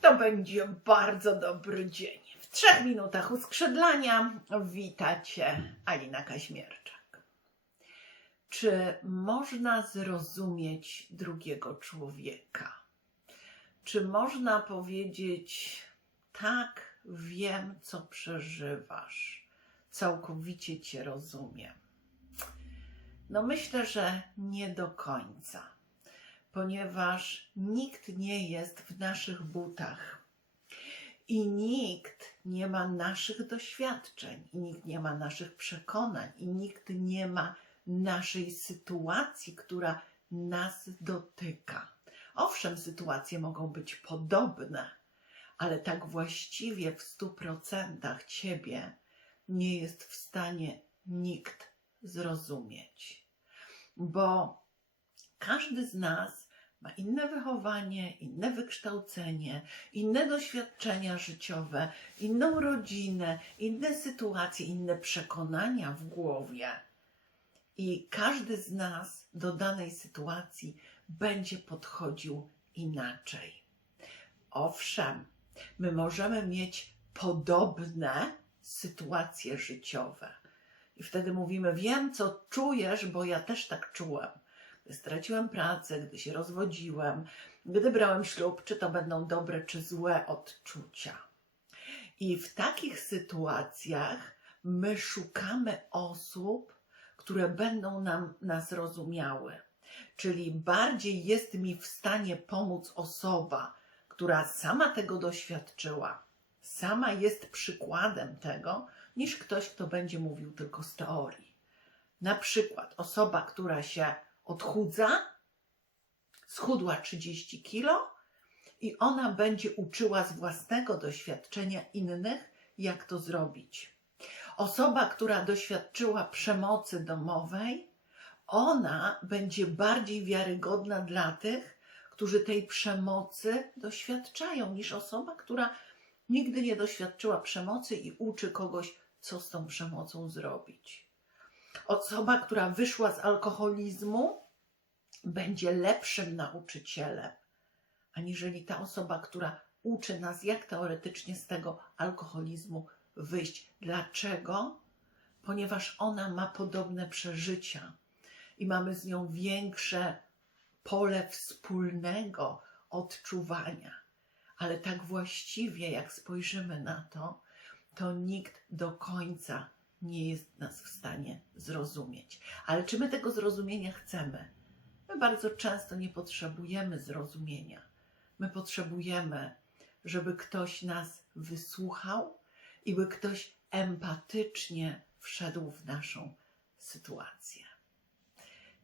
to będzie bardzo dobry dzień. W trzech minutach uskrzydlania wita Cię Alina Kaźmierczak. Czy można zrozumieć drugiego człowieka? Czy można powiedzieć, tak, wiem, co przeżywasz, całkowicie Cię rozumiem? No myślę, że nie do końca, ponieważ nikt nie jest w naszych butach i nikt nie ma naszych doświadczeń, i nikt nie ma naszych przekonań, i nikt nie ma naszej sytuacji, która nas dotyka. Owszem, sytuacje mogą być podobne, ale tak właściwie w stu procentach ciebie nie jest w stanie nikt zrozumieć, bo każdy z nas ma inne wychowanie, inne wykształcenie, inne doświadczenia życiowe, inną rodzinę, inne sytuacje, inne przekonania w głowie. I każdy z nas do danej sytuacji będzie podchodził inaczej. Owszem, my możemy mieć podobne sytuacje życiowe. I wtedy mówimy: Wiem, co czujesz, bo ja też tak czułem. Gdy straciłem pracę, gdy się rozwodziłem, gdy brałem ślub, czy to będą dobre, czy złe odczucia. I w takich sytuacjach my szukamy osób, które będą nam, nas rozumiały. Czyli bardziej jest mi w stanie pomóc osoba, która sama tego doświadczyła, sama jest przykładem tego, niż ktoś, kto będzie mówił tylko z teorii. Na przykład osoba, która się odchudza, schudła 30 kilo i ona będzie uczyła z własnego doświadczenia innych, jak to zrobić. Osoba, która doświadczyła przemocy domowej, ona będzie bardziej wiarygodna dla tych, którzy tej przemocy doświadczają, niż osoba, która nigdy nie doświadczyła przemocy i uczy kogoś, co z tą przemocą zrobić. Osoba, która wyszła z alkoholizmu, będzie lepszym nauczycielem, aniżeli ta osoba, która uczy nas, jak teoretycznie z tego alkoholizmu wyjść. Dlaczego? Ponieważ ona ma podobne przeżycia i mamy z nią większe pole wspólnego odczuwania. Ale tak właściwie, jak spojrzymy na to, to nikt do końca nie jest nas w stanie zrozumieć. Ale czy my tego zrozumienia chcemy? My bardzo często nie potrzebujemy zrozumienia. My potrzebujemy, żeby ktoś nas wysłuchał i by ktoś empatycznie wszedł w naszą sytuację.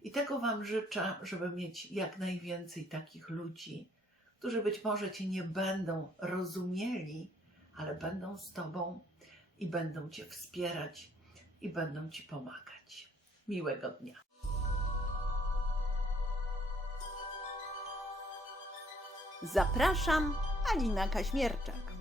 I tego Wam życzę, żeby mieć jak najwięcej takich ludzi, którzy być może Cię nie będą rozumieli, ale będą z Tobą i będą Cię wspierać i będą Ci pomagać. Miłego dnia. Zapraszam, Alina Kaśmierczak.